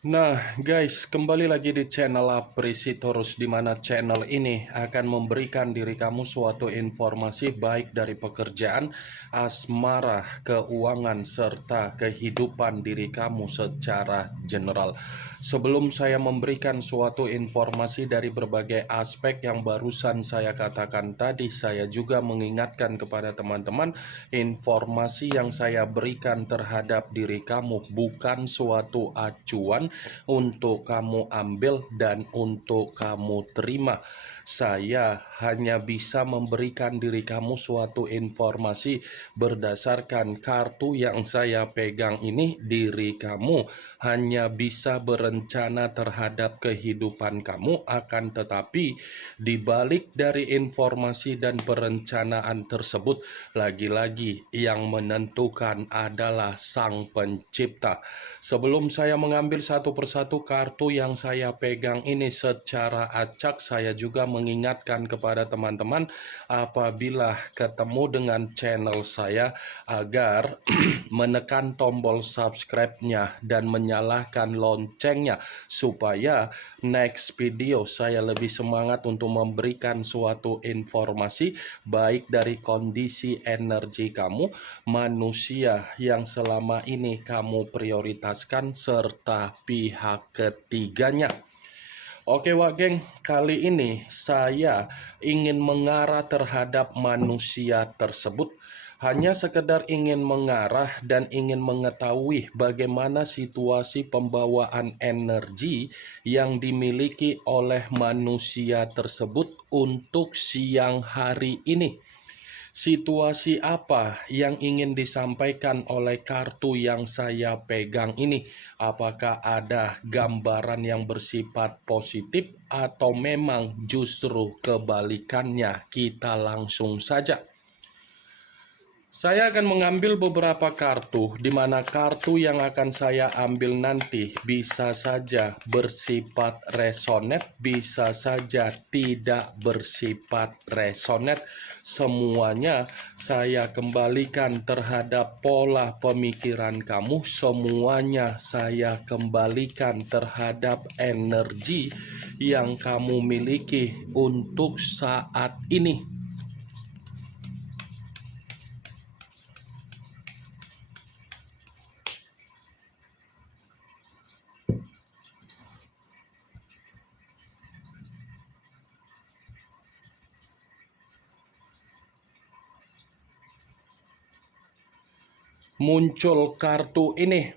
Nah, guys, kembali lagi di channel Apresitorus, di mana channel ini akan memberikan diri kamu suatu informasi baik dari pekerjaan, asmara, keuangan, serta kehidupan diri kamu secara general. Sebelum saya memberikan suatu informasi dari berbagai aspek yang barusan saya katakan tadi, saya juga mengingatkan kepada teman-teman, informasi yang saya berikan terhadap diri kamu bukan suatu acuan untuk kamu ambil dan untuk kamu terima. Saya hanya bisa memberikan diri kamu suatu informasi berdasarkan kartu yang saya pegang ini. Diri kamu hanya bisa berencana terhadap kehidupan kamu, akan tetapi dibalik dari informasi dan perencanaan tersebut, lagi-lagi yang menentukan adalah Sang Pencipta. Sebelum saya mengambil satu persatu kartu yang saya pegang ini secara acak, saya juga mengingatkan kepada teman-teman apabila ketemu dengan channel saya agar menekan tombol subscribe-nya dan menyalakan loncengnya supaya next video saya lebih semangat untuk memberikan suatu informasi baik dari kondisi energi kamu, manusia yang selama ini kamu prioritaskan, serta pihak ketiganya. Oke Wak Geng, kali ini saya ingin mengarah terhadap manusia tersebut. Hanya sekedar ingin mengarah dan ingin mengetahui bagaimana situasi pembawaan energi yang dimiliki oleh manusia tersebut untuk siang hari ini. Situasi apa yang ingin disampaikan oleh kartu yang saya pegang ini? Apakah ada gambaran yang bersifat positif atau memang justru kebalikannya? Kita langsung saja. Saya akan mengambil beberapa kartu, di mana kartu yang akan saya ambil nanti bisa saja bersifat resonet, bisa saja tidak bersifat resonet. Semuanya saya kembalikan terhadap pola pemikiran kamu, semuanya saya kembalikan terhadap energi yang kamu miliki untuk saat ini. Muncul kartu ini.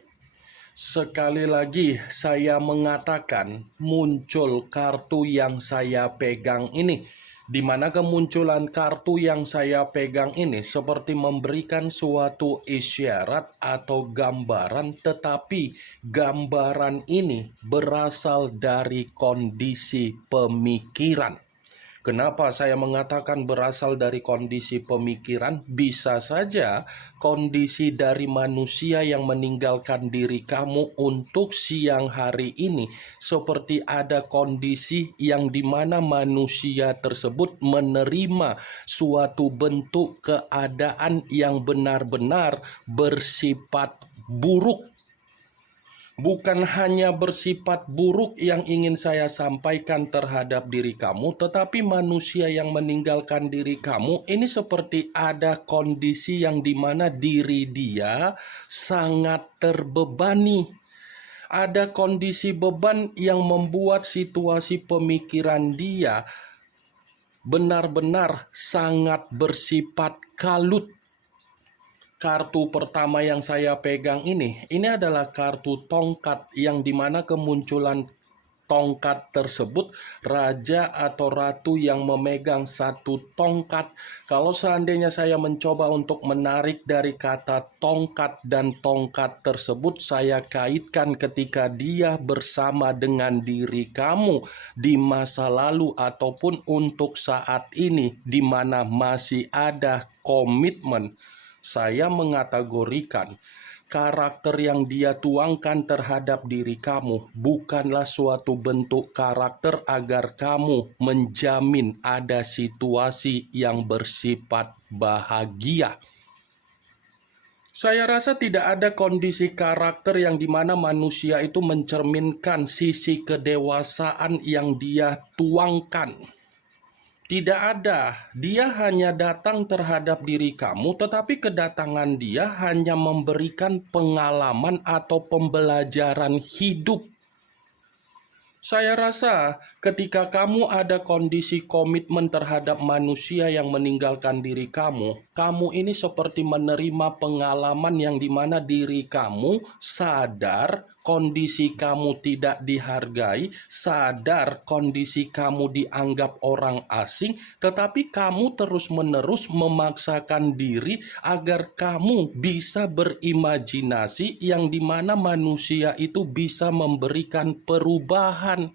Sekali lagi saya mengatakan muncul kartu yang saya pegang ini, di mana kemunculan kartu yang saya pegang ini seperti memberikan suatu isyarat atau gambaran, tetapi gambaran ini berasal dari kondisi pemikiran. Kenapa saya mengatakan berasal dari kondisi pemikiran? Bisa saja kondisi dari manusia yang meninggalkan diri kamu untuk siang hari ini seperti ada kondisi yang dimana manusia tersebut menerima suatu bentuk keadaan yang benar-benar bersifat buruk. Bukan hanya bersifat buruk yang ingin saya sampaikan terhadap diri kamu, tetapi manusia yang meninggalkan diri kamu ini seperti ada kondisi yang dimana diri dia sangat terbebani. Ada kondisi beban yang membuat situasi pemikiran dia benar-benar sangat bersifat kalut. Kartu pertama yang saya pegang ini adalah kartu tongkat, yang dimana kemunculan tongkat tersebut, raja atau ratu yang memegang satu tongkat. Kalau seandainya saya mencoba untuk menarik dari kata tongkat dan tongkat tersebut, saya kaitkan ketika dia bersama dengan diri kamu di masa lalu ataupun untuk saat ini, di mana masih ada komitmen. Saya mengategorikan karakter yang dia tuangkan terhadap diri kamu bukanlah suatu bentuk karakter agar kamu menjamin ada situasi yang bersifat bahagia. Saya rasa tidak ada kondisi karakter yang dimana manusia itu mencerminkan sisi kedewasaan yang dia tuangkan. Tidak ada. Dia hanya datang terhadap diri kamu, tetapi kedatangan dia hanya memberikan pengalaman atau pembelajaran hidup. Saya rasa ketika kamu ada kondisi komitmen terhadap manusia yang meninggalkan diri kamu, kamu ini seperti menerima pengalaman yang dimana diri kamu sadar kondisi kamu tidak dihargai, sadar kondisi kamu dianggap orang asing, tetapi kamu terus-menerus memaksakan diri agar kamu bisa berimajinasi yang dimana manusia itu bisa memberikan perubahan.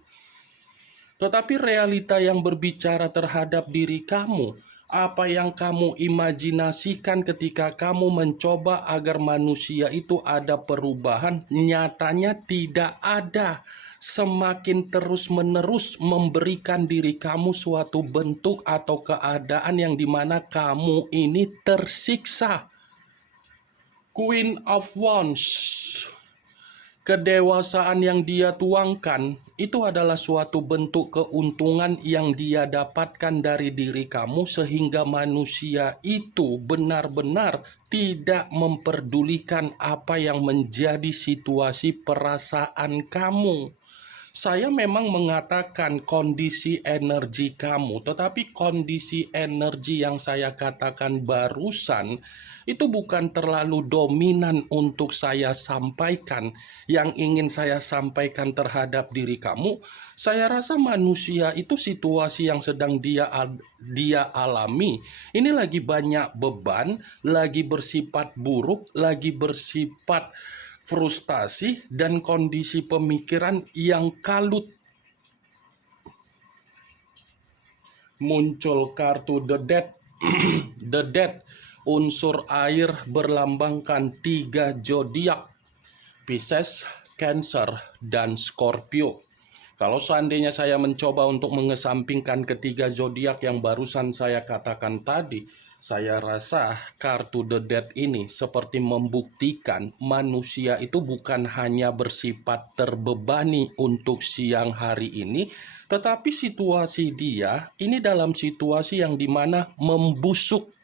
Tetapi realita yang berbicara terhadap diri kamu, apa yang kamu imajinasikan ketika kamu mencoba agar manusia itu ada perubahan, nyatanya tidak ada. Semakin terus-menerus memberikan diri kamu suatu bentuk atau keadaan yang dimana kamu ini tersiksa. Queen of Wands. Kedewasaan yang dia tuangkan itu adalah suatu bentuk keuntungan yang dia dapatkan dari diri kamu sehingga manusia itu benar-benar tidak memperdulikan apa yang menjadi situasi perasaan kamu. Saya memang mengatakan kondisi energi kamu, tetapi kondisi energi yang saya katakan barusan itu bukan terlalu dominan untuk saya sampaikan. Yang ingin saya sampaikan terhadap diri kamu, saya rasa manusia itu situasi yang sedang dia alami. Ini lagi banyak beban, lagi bersifat buruk, lagi bersifat frustasi dan kondisi pemikiran yang kalut. Muncul kartu The Death. The Death, unsur air berlambangkan 3 zodiak, Pisces, Cancer, dan Scorpio. Kalau seandainya saya mencoba untuk mengesampingkan ketiga zodiak yang barusan saya katakan tadi, saya rasa kartu The Death ini seperti membuktikan manusia itu bukan hanya bersifat terbebani untuk siang hari ini, tetapi situasi dia ini dalam situasi yang dimana membusuk.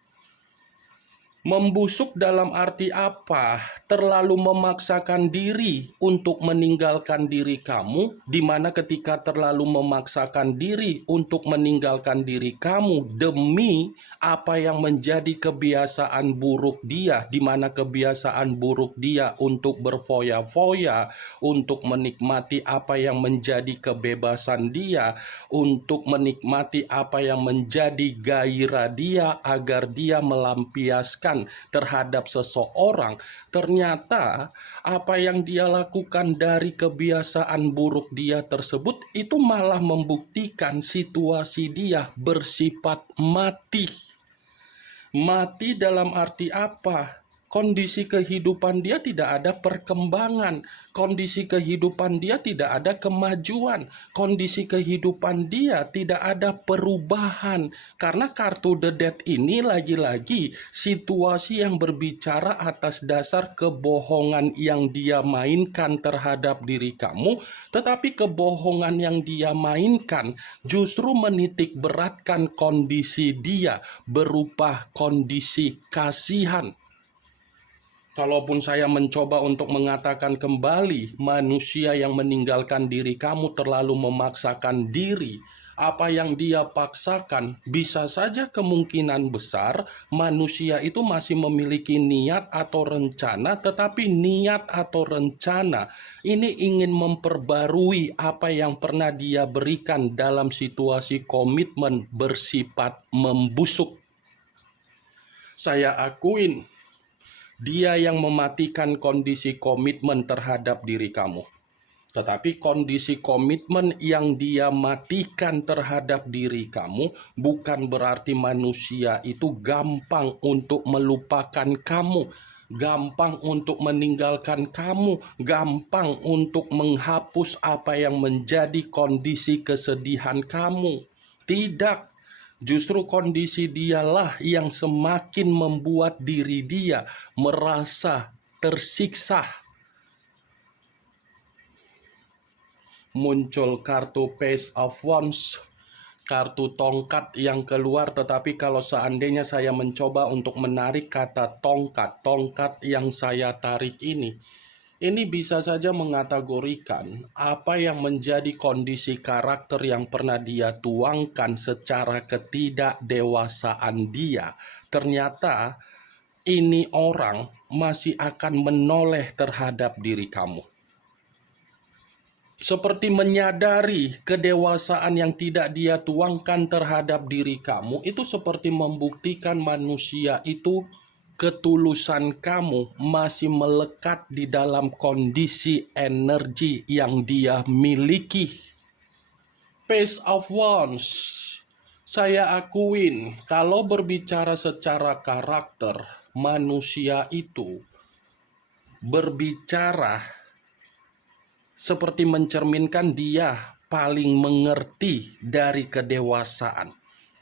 Membusuk dalam arti apa? Terlalu memaksakan diri untuk meninggalkan diri kamu, di mana ketika terlalu memaksakan diri untuk meninggalkan diri kamu demi apa yang menjadi kebiasaan buruk dia, di mana kebiasaan buruk dia untuk berfoya-foya, untuk menikmati apa yang menjadi kebebasan dia, untuk menikmati apa yang menjadi gairah dia agar dia melampiaskan terhadap seseorang, ternyata apa yang dia lakukan dari kebiasaan buruk dia tersebut itu malah membuktikan situasi dia bersifat mati. Mati dalam arti apa? Kondisi kehidupan dia tidak ada perkembangan, kondisi kehidupan dia tidak ada kemajuan, kondisi kehidupan dia tidak ada perubahan. Karena kartu The Death ini lagi-lagi situasi yang berbicara atas dasar kebohongan yang dia mainkan terhadap diri kamu, tetapi kebohongan yang dia mainkan justru menitik beratkan kondisi dia berupa kondisi kasihan. Kalaupun saya mencoba untuk mengatakan kembali, manusia yang meninggalkan diri kamu terlalu memaksakan diri. Apa yang dia paksakan, bisa saja kemungkinan besar manusia itu masih memiliki niat atau rencana, tetapi niat atau rencana ini ingin memperbarui apa yang pernah dia berikan dalam situasi komitmen bersifat membusuk. Saya akuin, dia yang mematikan kondisi komitmen terhadap diri kamu. Tetapi kondisi komitmen yang dia matikan terhadap diri kamu bukan berarti manusia itu gampang untuk melupakan kamu, gampang untuk meninggalkan kamu, gampang untuk menghapus apa yang menjadi kondisi kesedihan kamu. Tidak. Justru kondisi dialah yang semakin membuat diri dia merasa tersiksa. Muncul kartu Page of Wands, kartu tongkat yang keluar, tetapi kalau seandainya saya mencoba untuk menarik kata tongkat yang saya tarik ini bisa saja mengategorikan apa yang menjadi kondisi karakter yang pernah dia tuangkan secara ketidakdewasaan dia. Ternyata ini orang masih akan menoleh terhadap diri kamu. Seperti menyadari kedewasaan yang tidak dia tuangkan terhadap diri kamu, itu seperti membuktikan manusia itu ketulusan kamu masih melekat di dalam kondisi energi yang dia miliki. Page of Wands, saya akuin kalau berbicara secara karakter, manusia itu berbicara seperti mencerminkan dia paling mengerti dari kedewasaan.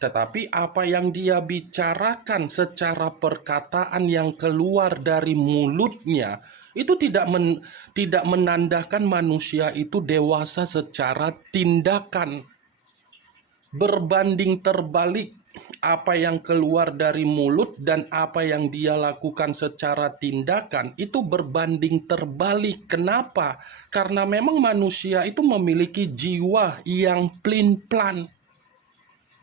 Tetapi apa yang dia bicarakan secara perkataan yang keluar dari mulutnya itu tidak menandakan manusia itu dewasa secara tindakan. Berbanding terbalik, apa yang keluar dari mulut dan apa yang dia lakukan secara tindakan itu berbanding terbalik. Kenapa? Karena memang manusia itu memiliki jiwa yang plin-plan.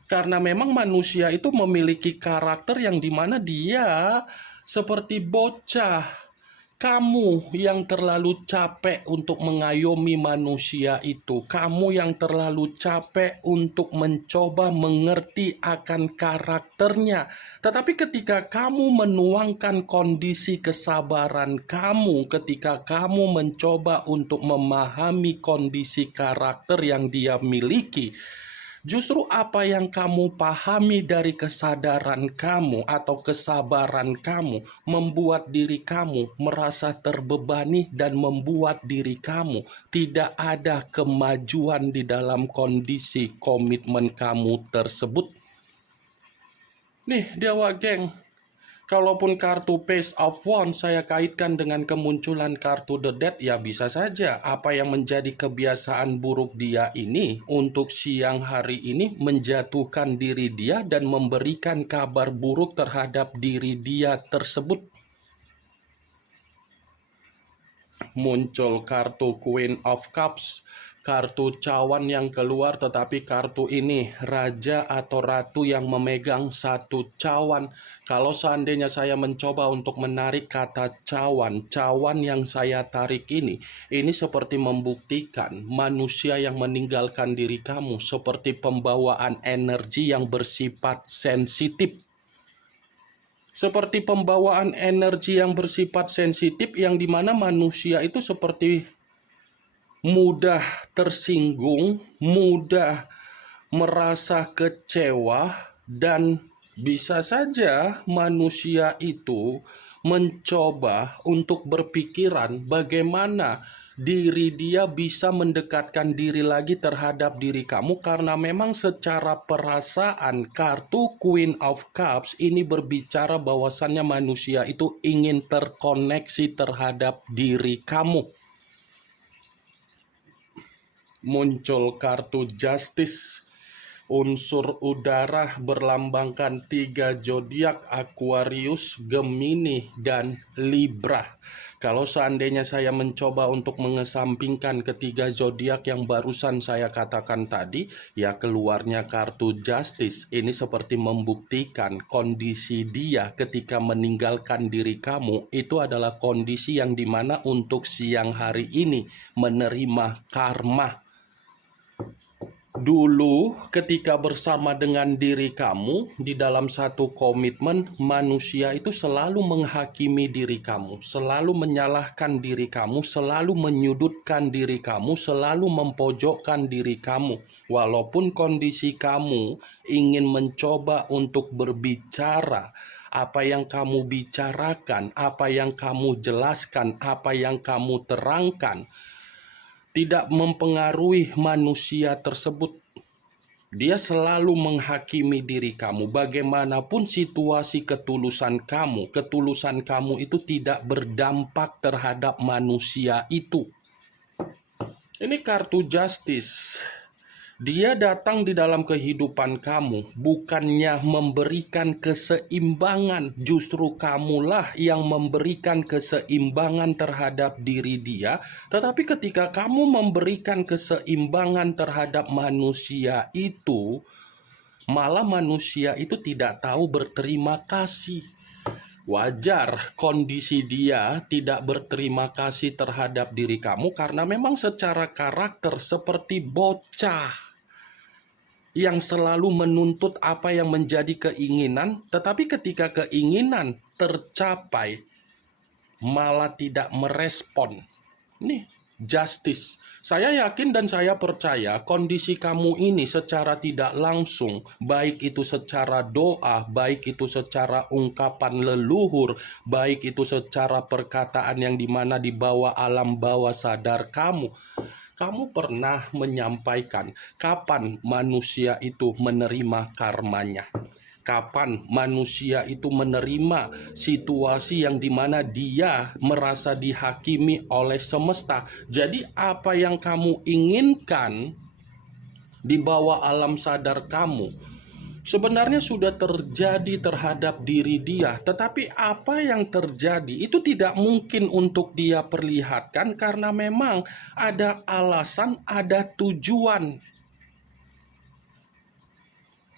Karena memang manusia itu memiliki karakter yang dimana dia seperti bocah. Kamu yang terlalu capek untuk mengayomi manusia itu. Kamu yang terlalu capek untuk mencoba mengerti akan karakternya. Tetapi ketika kamu menuangkan kondisi kesabaran kamu, ketika kamu mencoba untuk memahami kondisi karakter yang dia miliki, justru apa yang kamu pahami dari kesadaran kamu atau kesabaran kamu membuat diri kamu merasa terbebani dan membuat diri kamu tidak ada kemajuan di dalam kondisi komitmen kamu tersebut. Nih, Dewa Geng. Kalaupun kartu Page of Wands saya kaitkan dengan kemunculan kartu The Death, ya bisa saja apa yang menjadi kebiasaan buruk dia ini untuk siang hari ini menjatuhkan diri dia dan memberikan kabar buruk terhadap diri dia tersebut. Muncul kartu Queen of Cups, kartu cawan yang keluar, tetapi kartu ini raja atau ratu yang memegang satu cawan. Kalau seandainya saya mencoba untuk menarik kata cawan yang saya tarik ini seperti membuktikan manusia yang meninggalkan diri kamu seperti pembawaan energi yang bersifat sensitif. Seperti pembawaan energi yang bersifat sensitif yang dimana manusia itu seperti mudah tersinggung, mudah merasa kecewa, dan bisa saja manusia itu mencoba untuk berpikiran bagaimana diri dia bisa mendekatkan diri lagi terhadap diri kamu, karena memang secara perasaan kartu Queen of Cups ini berbicara bahwasannya manusia itu ingin terkoneksi terhadap diri kamu. Muncul kartu Justice, unsur udara berlambangkan 3 zodiak Aquarius, Gemini, dan Libra. Kalau seandainya saya mencoba untuk mengesampingkan ketiga zodiak yang barusan saya katakan tadi, ya keluarnya kartu Justice. Ini seperti membuktikan kondisi dia ketika meninggalkan diri kamu itu adalah kondisi yang dimana untuk siang hari ini menerima karma. Dulu ketika bersama dengan diri kamu di dalam satu komitmen, manusia itu selalu menghakimi diri kamu, selalu menyalahkan diri kamu, selalu menyudutkan diri kamu, selalu mempojokkan diri kamu. Walaupun kondisi kamu ingin mencoba untuk berbicara, apa yang kamu bicarakan, apa yang kamu jelaskan, apa yang kamu terangkan tidak mempengaruhi manusia tersebut. Dia selalu menghakimi diri kamu. Bagaimanapun situasi ketulusan kamu itu tidak berdampak terhadap manusia itu. Ini kartu Justice. Dia datang di dalam kehidupan kamu, bukannya memberikan keseimbangan. Justru kamulah yang memberikan keseimbangan terhadap diri dia. Tetapi ketika kamu memberikan keseimbangan terhadap manusia itu, malah manusia itu tidak tahu berterima kasih. Wajar kondisi dia tidak berterima kasih terhadap diri kamu karena memang secara karakter seperti bocah yang selalu menuntut apa yang menjadi keinginan, tetapi ketika keinginan tercapai malah tidak merespon. Nih, Justice. Saya yakin dan saya percaya kondisi kamu ini secara tidak langsung, baik itu secara doa, baik itu secara ungkapan leluhur, baik itu secara perkataan yang dimana di bawah alam bawah sadar kamu pernah menyampaikan kapan manusia itu menerima karmanya. Kapan manusia itu menerima situasi yang dimana dia merasa dihakimi oleh semesta. Jadi apa yang kamu inginkan di bawah alam sadar kamu sebenarnya sudah terjadi terhadap diri dia, tetapi apa yang terjadi itu tidak mungkin untuk dia perlihatkan karena memang ada alasan, ada tujuan.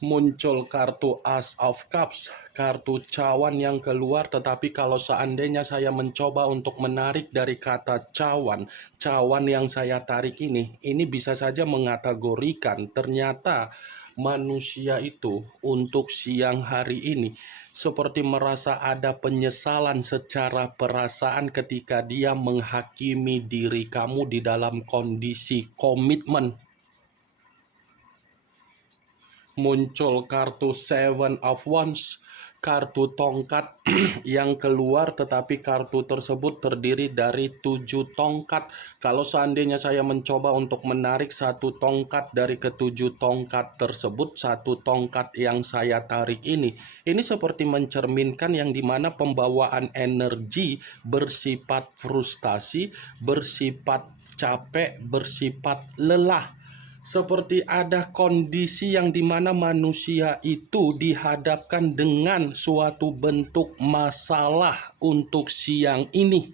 Muncul kartu Ace of Cups, kartu cawan yang keluar, tetapi kalau seandainya saya mencoba untuk menarik dari kata cawan yang saya tarik ini bisa saja mengategorikan ternyata manusia itu untuk siang hari ini seperti merasa ada penyesalan secara perasaan ketika dia menghakimi diri kamu di dalam kondisi komitmen. Muncul kartu Seven of Wands, kartu tongkat yang keluar, tetapi kartu tersebut terdiri dari 7 tongkat. Kalau seandainya saya mencoba untuk menarik satu tongkat dari ketujuh tongkat tersebut, satu tongkat yang saya tarik ini seperti mencerminkan yang dimana pembawaan energi bersifat frustasi, bersifat capek, bersifat lelah. Seperti ada kondisi yang dimana manusia itu dihadapkan dengan suatu bentuk masalah untuk siang ini,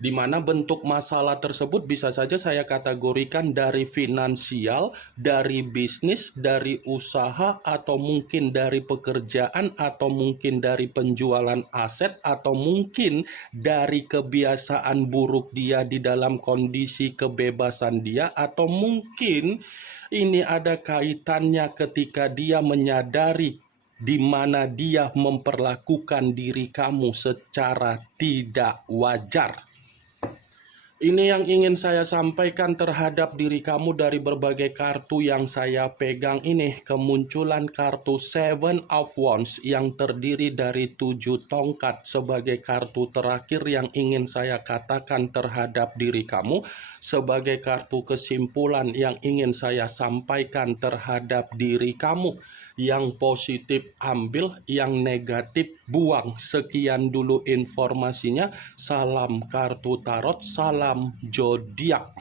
di mana bentuk masalah tersebut bisa saja saya kategorikan dari finansial, dari bisnis, dari usaha, atau mungkin dari pekerjaan, atau mungkin dari penjualan aset, atau mungkin dari kebiasaan buruk dia di dalam kondisi kebebasan dia, atau mungkin ini ada kaitannya ketika dia menyadari di mana dia memperlakukan diri kamu secara tidak wajar. Ini yang ingin saya sampaikan terhadap diri kamu dari berbagai kartu yang saya pegang ini. Kemunculan kartu Seven of Wands yang terdiri dari 7 tongkat sebagai kartu terakhir yang ingin saya katakan terhadap diri kamu. Sebagai kartu kesimpulan yang ingin saya sampaikan terhadap diri kamu. Yang positif ambil, yang negatif buang. Sekian dulu informasinya. Salam kartu tarot, salam zodiak.